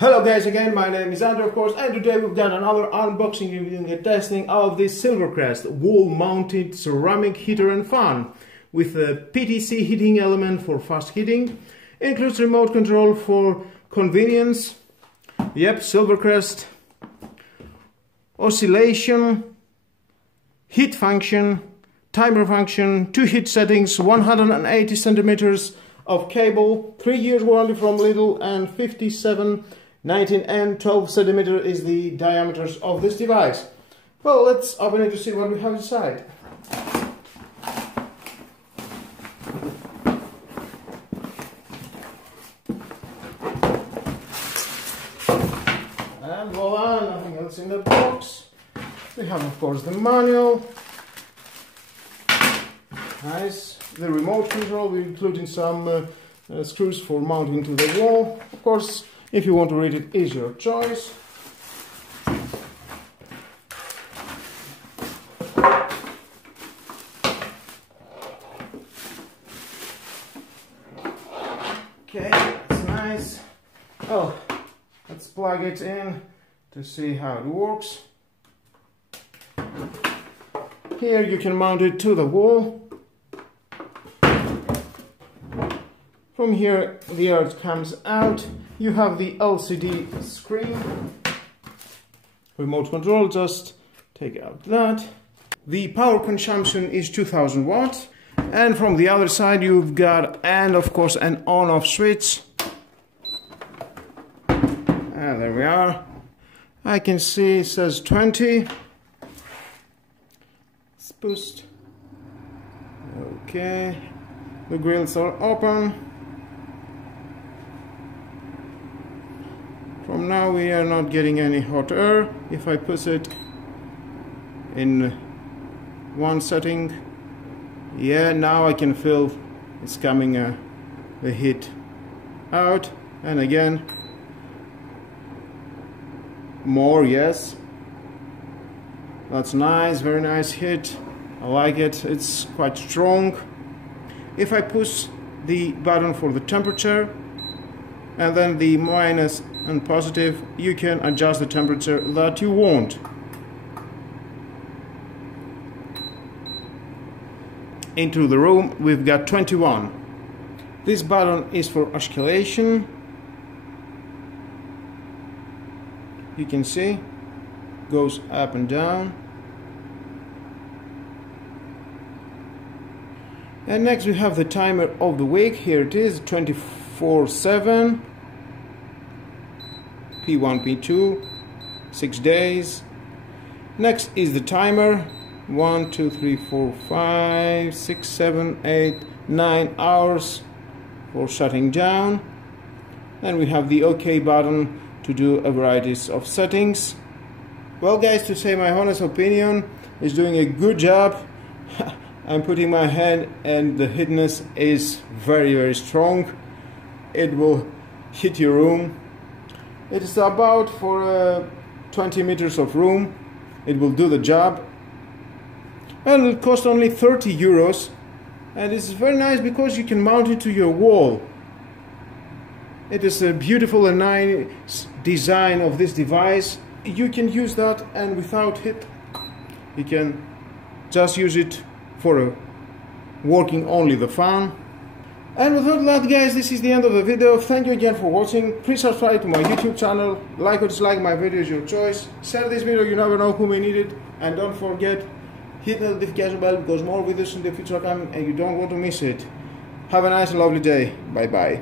Hello guys again, my name is Andrew of course, and today we've got another unboxing, reviewing and testing of this Silvercrest wall-mounted ceramic heater and fan with a PTC heating element for fast heating. Includes remote control for convenience. Yep, Silvercrest. Oscillation, heat function, timer function, 2 heat settings, 180 centimeters of cable, 3 years warranty from Lidl, and 57, 19 and 12 centimeter is the diameters of this device. Well, let's open it to see what we have inside. And voila, nothing else in the box. We have of course the manual. Nice. The remote control, we're including some screws for mounting to the wall. Of course, if you want to read it, is your choice. Okay, that's nice. Oh, let's plug it in to see how it works. Here you can mount it to the wall. From here the earth comes out. You have the LCD screen. Remote control, just take out that. The power consumption is 2000 watts. And from the other side you've got, and of course, an on-off switch. And there we are. I can see it says 20. It's pushed. Okay. The grills are open. From now we are not getting any hot air. If I put it in one setting, yeah, now I can feel it's coming the heat out. And again, more, yes. That's nice, very nice heat. I like it, it's quite strong. If I push the button for the temperature and then the minus and positive, you can adjust the temperature that you want. Into the room we've got 21. This button is for oscillation. You can see goes up and down. And next we have the timer of the week. Here it is, 24/7. P1, P2, 6 days. Next is the timer, 1, 2, 3, 4, 5, 6, 7, 8, 9 hours for shutting down. Then we have the OK button to do a variety of settings. Well guys, to say my honest opinion, it's doing a good job. I'm putting my hand and the heatness is very strong. It will heat your room. It is about for 20 meters of room. It will do the job. And it costs only 30 euros. And it's very nice because you can mount it to your wall. It is a beautiful and nice design of this device. You can use that, and without heat, you can just use it for working only the fan. And with that guys, this is the end of the video. Thank you again for watching. Please subscribe to my YouTube channel. Like or dislike my video is your choice. Share this video, you never know who may need it. And don't forget, hit the notification bell because more videos in the future are coming and you don't want to miss it. Have a nice and lovely day. Bye bye.